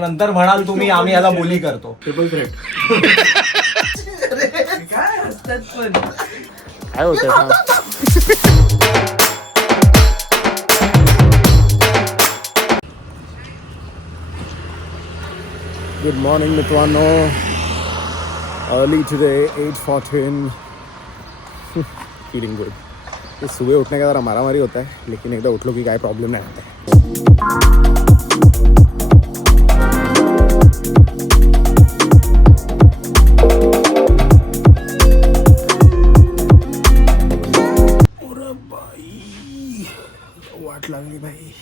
मग नंतर म्हणाल तुम्ही आम्ही याला बोली करतो. Triple threat. काय असतात पण काय होतं? गुड मॉर्निंग मित्रांनो. Early today 8:14. Feeling good. सुबह उठने का जरा मारामारी होता है, लेकिन एकदा उठलो की काय प्रॉब्लेम नाही आता. वाट लागली भाई.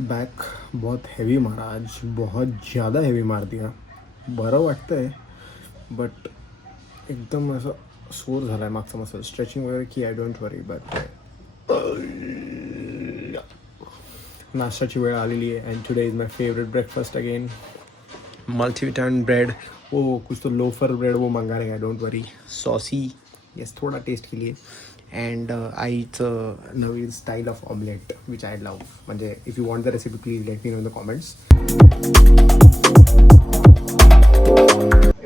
बैक बहुत हैवी मारा आज, बहुत ज़्यादा हैवी मार दिया. बरं वाटतंय बट एकदम असं सोर झाला आहे मागचा मसल. स्ट्रेचिंग वगैरे की आय डोंट वरी. बट नाश्त्याची वेळ आलेली आहे. And today is my favourite breakfast again. Multivitamin bread. वो कुछ तो लोफर ब्रेड वो मंगा रहेगा, डोंट वरी. सॉसी यस, थोड़ा टेस्ट के लिए. अँड आईचं नवीन style of omelette which I love. म्हणजे if you want the recipe please let me know in the comments.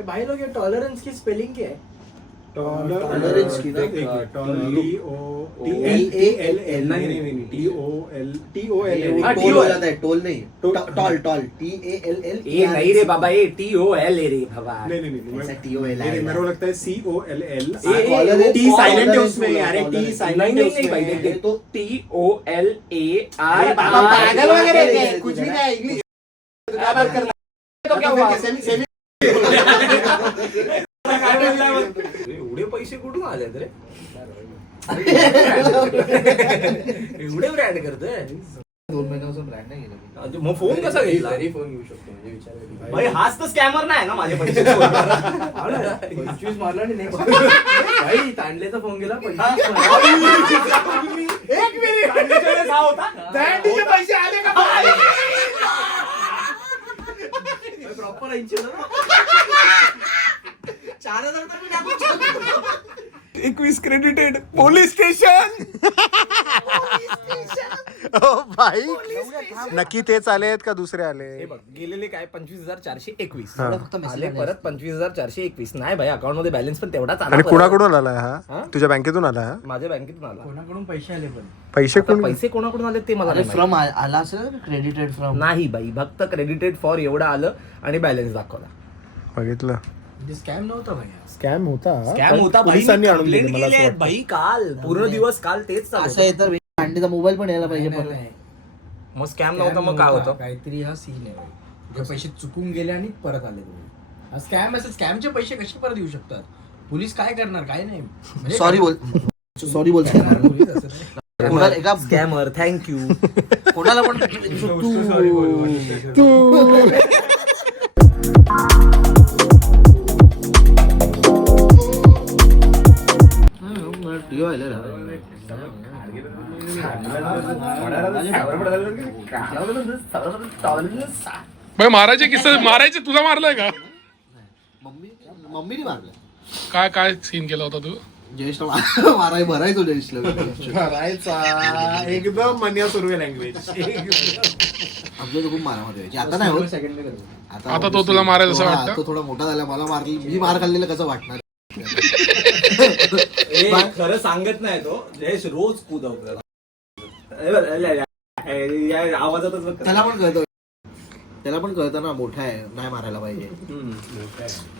भाई लोग ये टॉलरन्स की स्पेलिंग क्या है? टॉलरेंस की ना टोल हो जाता है. टोल नहीं, टॉल टॉल TALL. ये नहीं रे बाबा, ये TOL रे बाबा. TOL मेरे को लगता है COLL. T साइलेंट है उसमें. अरे T साइलेंट नहीं भाई, देख तो TOLAR. पागल वगैरह कुछ भी नहीं. इंग्लिश तो क्या हुआ? एवढे पैसे कुठून आले रे? एवढे ब्रँड करतोय. 2 महिन्यापासून ब्रँड नाही गेला. मग फोन कसा घेतला? फोन घेऊ शकतो म्हणजे विचार. भाई हाच तर स्कॅमर नाही ना माझे पैसे. 25 मारला नाही भाई. तांडलेचा फोन गेला. 25 एक मिनिट हा होता. ब्रँडचे पैसे आले का? Proper 80 21 credited. Police station. भाई नक्की तेच आले आहेत का दुसरे आले? हे बघ, गेलेले काय 25,421 फक्त आले. परत 25,421 नाही भाई. अकाउंट मध्ये बॅलन्स पण तेवढाच आला. आणि परत. कुणाकडून आला हा? तुझ्या बँकेतून आला हा? माझ्या बँकेतून आला. कोणाकडून पैसे आले पण? पैसे आता कोण? पैसे कोणाकडून आले ते मला नाही फ्रॉम आला असेल. क्रेडिटेड फ्रॉम नाही बाई. फक्त क्रेडिटेड फॉर एवढं आलं आणि बॅलन्स दाखवला. बघितलं. स्कॅम नव्हता भाई. स्कॅम होता. स्कॅम होता भाई. पोलिसांनी आणून दिले Complaint मला केली असं आहे वाटतं. भाई. काल पूर्ण दिवस काल तेच चालू असं आहे तर अंडीचा मोबाईल पण यायला पाहिजे. पण मग स्कॅम नव्हतं मग काय होतं? काहीतरी हा सीन आहे भाई. जे पैसे चुकून गेले आणि परत आले तुम्ही. हा स्कॅम असं. स्कॅमचे पैसे कसे परत येऊ शकतात? पोलीस काय करणार? काय नाही म्हणजे सॉरी बोल. पोलीस असं नाही. कोणाला एका स्कॅमर थँक्यू. कोणाला पण भाई मारायचे किस्से मारायचे. तुला मारलाय का? मम्मीने मारलं. काय काय सीन केला होता तू? जयेशला भरायचो. जयेशला भरायचा एकदम मन्या सुरू लँग्वेज. आमच्या खूप मारामारी व्हायची. आता नाही होत. आता तो तुला मारायचं असं वाटतं? तो थोडा मोठा झाला. मला मारली. मी मार खाल्लेलं कसं वाटणार? खरं सांगत नाही तो. जयेश रोज कुदवतो आवाजातच. त्याला पण कळतं ना मोठा आहे, नाही मारायला पाहिजे.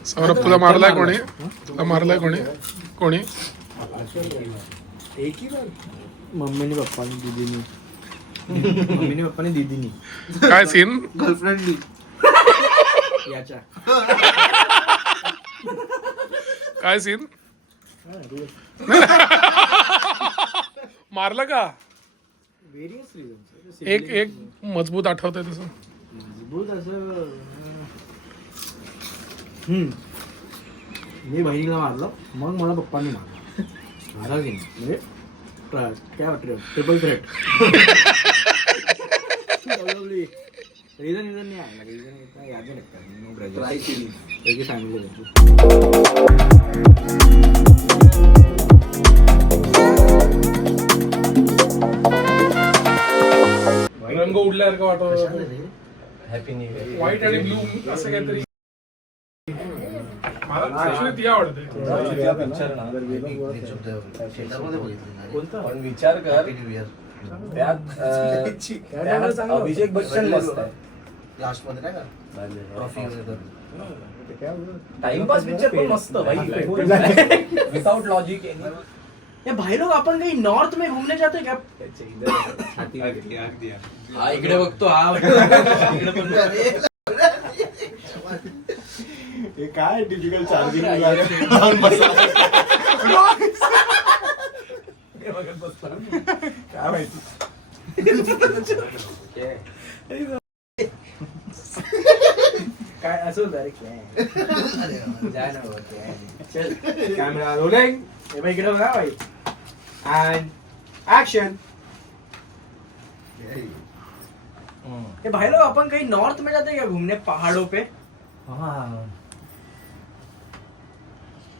सौरभ तुला मारलाय कोणी? तुला मारलाय कोणी? कोणी? मम्मीने पप्पानी दीदीनी. मम्मीने पप्पाने दीदीनी. काय सीन? गर्लफ्रेंडनी याच्या काय सीन? मारलं का? Various reasons. एक मजबूत आठवतंय तसं. मजबूत असं. मी बहिणीला मारलं, मग मला पप्पांनी मारलं. मारा की नाही म्हणजे काय वाटतं? Triple threat. रिझन नाही आहे. रिझन याद नाही. ट्राय केली फॅमिली. रंग उडल्यासारखं वाटत. Happy new year. व्हाईट आणि ब्लू असं काहीतरी मला actually ती आवडते. पण विचार कर त्यात अभिषेक बच्चन मस्त आहे. लास्ट मध्ये नाही का ट्रॉफी टाइमपास पिक्चर पण मस्त भाई विदाउट लॉजिक. ये भाई लोग आपण काही नॉर्थ में घूमने जाते क्या? हा इकडे बघतो हा इकडे पण हे काय डिफिकल्ट चार्जिंग काय माहिती. काय असं होतं कॅमेरा रोलिंग. हे बघ इकडे बघा भाई. And action. ये भाई लोग अपन कहीं नॉर्थ में जाते क्या घूमने पहाड़ों पे?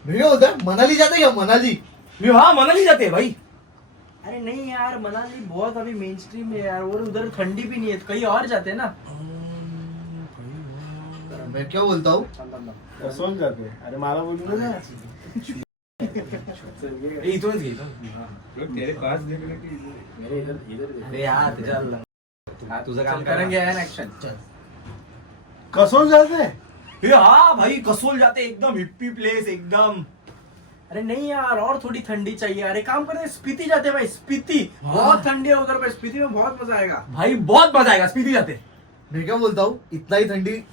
भैया उधर मनाली जाते क्या? मनाली हाँ मनाली जाते हैं भाई. अरे नहीं यार मनाली बहुत अभी मेन स्ट्रीम में यार और उधर ठंडी भी नहीं है तो कहीं और जाते हैं ना. मैं क्या बोलता हूँ कसोल जाते. अरे मला बोलू ना. इथूनच घे. अरे यार चल हा तुझं काम करेंगे करेंगे. यार एक्शन. कसोल जाते. हाँ भाई कसोल जाते एकदम हिप्पी प्लेस एकदम. अरे नहीं यार और थोड़ी ठंडी चाहिए. अरे काम करते हैं स्पीति जाते हैं भाई. स्पीति बहुत ठंडी है उधर पे. स्पीति में बहुत मजा आएगा. भाई बहुत मजा आएगा. स्पीति जाते. मैं क्या बोलता हूँ इतना ही ठंडी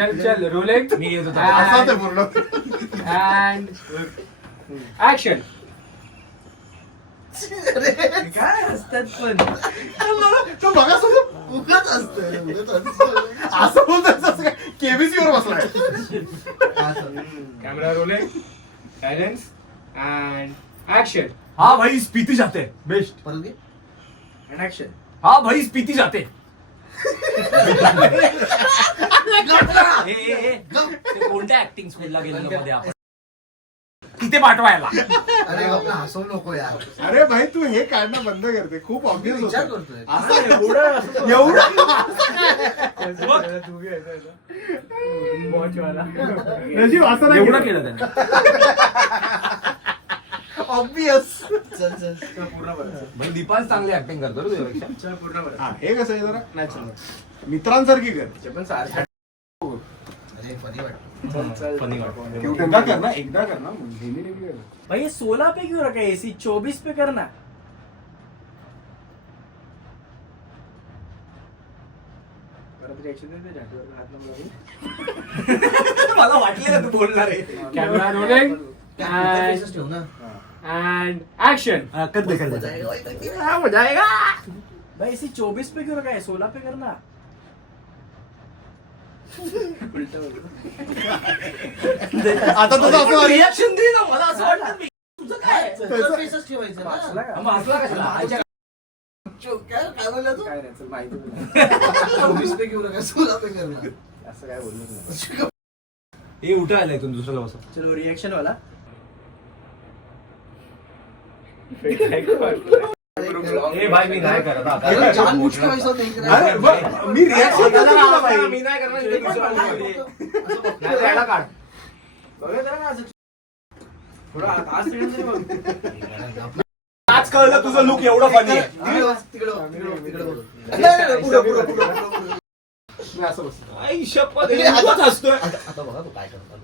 चल रोलिंग. मी येतो असा ते पूर्ण. And action. काय असतात पण तो बघा सगळं उगाच असतं असं बोलतोय काय केबीसी वर बसलाय. Camera rolling. Silence and action. हाँ भाई स्पीति जाते. बेस्ट. परत घे. End action. हाँ भाई स्पीति जाते. कोणत्या ऍक्टिंग स्कूलला गेलेलो मध्ये आपण तिथे पाठवायला. अरे आपण हसवू नको यार. अरे भाई तू हे काढणं बंद करते. खूप ऑब्विस विचार होतं. करतोय. नजीब असं नाही एवढं केलं. केलं त्याने. ऑब्विस. चल चल म्हणजे दीपान चांगली ऍक्टिंग करतो रे तुझ्यापेक्षा. हा हे कसं आहे जरा नॅचरल मित्रांसारखी कर. पण सारखं अरे फनी वाटत. फनी वाटतं. एकदा कर ना. एकदा कर ना. नेहमी नेहमी कर. भाई ये 16 पे क्यों रखा है एसी? 24 पे करना. मला वाटलेलं तू बोलणार आहे. Camera rolling. फेसच ठेव ना. And action. मजा आएगा. भाई एसी 24 पे क्यों रखा है? 16 पे करना. आता तुझं असं रिॲक्शन दे ना. मला असं वाटतं मी तुझं काय. तुझं फेसच ठेवायचं ना. मग हसला कशाला? आईच्या- काय बोलला तू? काय नाही, चल माहिती तुला. 24 पे क्यों रखा? 16 पे करना. असं काय बोललो. हे उठा आलाय इथून दुसऱ्याला बसा. चलो रिएक्शन वाला. ए भाई मी नाही करत आता. अरे जानबूझ के वैसा नहीं कर रहा है. अरे बघ, मी रिॲक्शन देतो तुला भाई. मी नाही करणार. असं बघतोय. नाही तर याला काढ. बघा जरा ना असं थोडा आज तरी बघ. आज कळलं तुझं लुक एवढं फनी आहे. तिकडे बघ, तिकडे बघ, तिकडे बघ. नाही, पुढं. मी असं बसतो. आई शपथ एवढंच हसतोय. आता बघा तू काय करतो.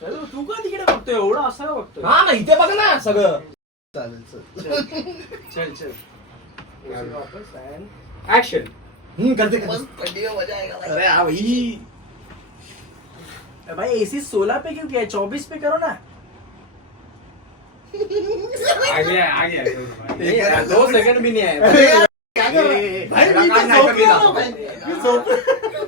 चल, तू का तिकडे बघतोय एवढं असं का बघतोय? हा ना इथे बघ ना सगळं. चालेल चल. चल ऍक्शन. करते मस्त थंडी में मजा आएगा भाई. अरे हा भाई. भाई एसी 16 पे क्यों किया है? 24 पे करो ना. दो सेकंड भी नहीं आए. अरे यार, काय कर रहा है? भाई मी याला तर काय झोपलो नाही ना भाई. मी झोपलो.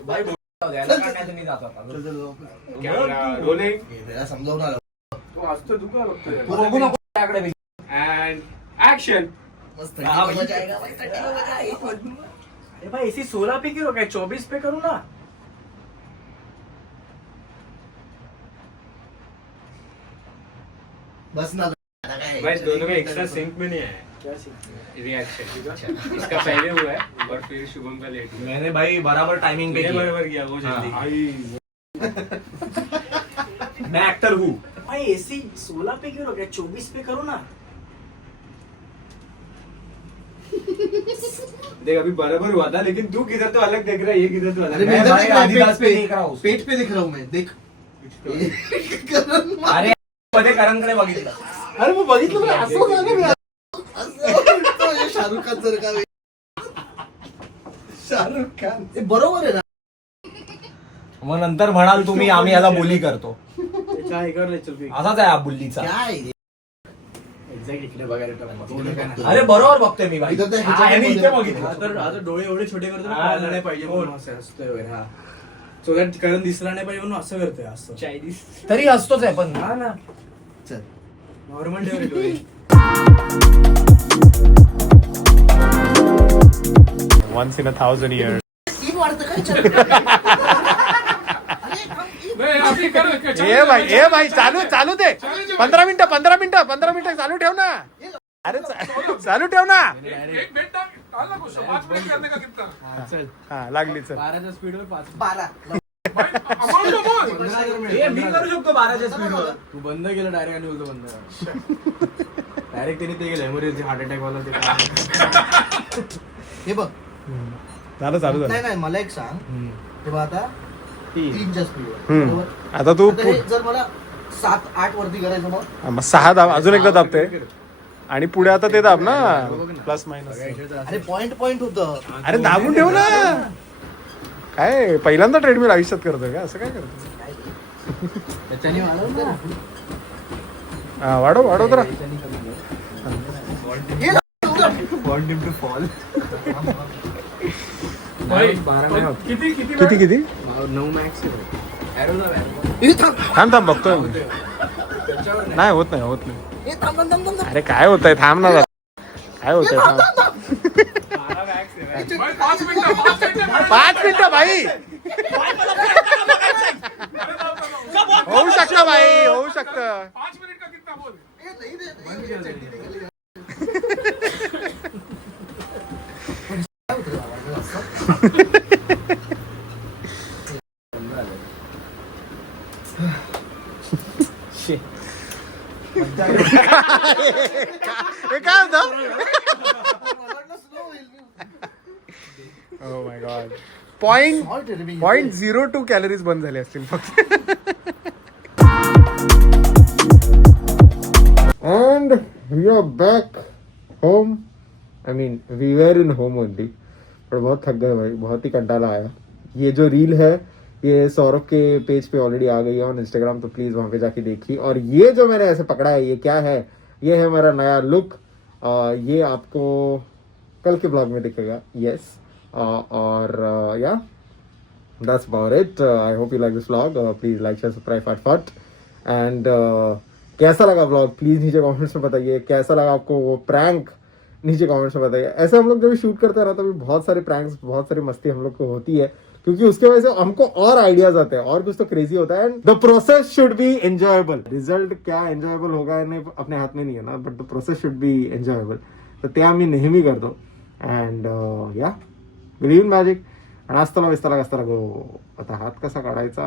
भाई बोल याला काढण्याचं मी जातो आता. चल, चल, चल. Camera rolling. त्याला समजावणार. तू हसतोय तू का बघतोय? तू बघू नको त्याकडे बी. And action. मस्त थंडी में मजा आएगा भाई. थंडी में मजा आएगा. अरे भाई एसी 16 पे क्यों रखा है? 24 पे करो ना. बस ना भाई दोनों में एक्स्ट्रा सिंक में नहीं आया रिएक्शन. इसका पहले हुआ है और फिर शुभम का लेट हुआ. मैंने भाई बराबर टाइमिंग पे किया. बराबर किया वो जल्दी. मैं एक्टर हूँ. भाई एसी 16 पे क्यों रखा है, 24 पे करो ना. देख अभी बराबर हुआ था लेकिन तू किधर तो अलग देख रहा है, ये किधर तो अलग. अरे मैं मैं भाई आदिदास पे देख रहा हूँ. पेट पे दिख रहा हूँ मैं, देख. अरे मध्ये करणकडे बघितलं. अरे मग बघितलं ना, असं झालं मी. असं हे शाहरुख खान सर का शाहरुख खान हे बरोबर आहे ना. मग नंतर म्हणाल तुम्ही आम्ही याला बोली करतो. काय करले चल बी. असाच आहे हा बुल्लीचा. काय एक्झॅक्ट इकडे बघायला अरे बरोबर बघतोय मी भाई. इथं तर हा, याने इथे ह्याच्यामध्ये बघितलं. आता डोळे एवढे छोटे करतो ना, हा, कळलं नाही पाहिजे म्हणून असं हसतोय वगैरे. हा चोऱ्यात करून दिसला नाही पाहिजे म्हणून असं करतोय. असं चायनीज. तरी असतोच आहे पण. हा ना चल. नॉर्मल ठेवले डोळे. Once in 1,000 years. तीन वाढतं काय चल. ए भाई चालू दे. 15 मिनिटं चालू ठेव ना. अरे चालू ठेव ना. चल हा लागली चल. 12च्या स्पीडवर 5. 12. मी करू शकतो 12च्या स्पीडवर. तू बंद केलं डायरेक्ट आणि बोलतो बंद. डायरेक्ट त्यांनी ते गेलं एमर्जन्सी हार्ट अटॅक वाला ते. हे बघ. झालं चालू झालं. नाही मला एक सांग. हे बघ आता 3च्या स्पीडवर हम्म. बरोबर. आता तू आता हे जर मला 7-8 वरती करायचं मग 6 दाब, अजून एकदा दाबते आणि पुढे आता ते दाब ना प्लस मायनस. अरे पॉइंट होतं. अरे दाबून ठेव ना. काय पहिल्यांदा ट्रेडमिल आयुष्यात करतोय का, असं काय करतो. त्याच्याने वाढव ना. हा वाढव जरा. Want him to fall. किती 9 मॅक्स थांब बघतोय. नाही होत नाही. हे थांब. अरे काय होतंय, थांब ना. काय होतंय थांब. 5 मिनिटं भाई. होऊ शकतं भाई, होऊ शकतं. हे काय होतं. Oh my God. 0.02 कॅलरीज बंद झाले असतील फक्त. And we are back home. I mean, we were in home only. पर बहुत थक गए भाई, बहुत ही कंटाला आया. ये जो रील है ये सौरभ के पेज पे ऑलरेडी आ गई है ऑन इंस्टाग्राम, तो प्लीज़ वहाँ पे जाके देखिए. और ये जो मैंने ऐसे पकड़ा है, ये क्या है, ये है मेरा नया लुक. ये आपको कल के ब्लॉग में दिखेगा. यस. और या that's about it. I hope you like this vlog. Please like, share, subscribe फट. And कैसा लगा vlog प्लीज़ नीचे कमेंट्स में बताइए. कैसा लगा आपको वो प्रैंक, नीचे कमेंट्स में बताइए. ऐसे हम लोग जब शूट करते हैं ना तभी बहुत सारे प्रैंक्स, बहुत सारी मस्ती हम लोग को होती है, क्योंकि उसके वजह से हमको और आइडियाज आते हैं और कुछ तो क्रेजी होता है. End the process should be enjoyable. Result क्या एन्जॉयबल होगा नाही अपने हात में नहीं है ना, but the process should be enjoyable. तर ते आम्ही नेहमी करतो. अँड या बिलीव्ह इन मॅजिक. आणि असताना विस्तारा कसताना गो. आता हात कसा काढायचा.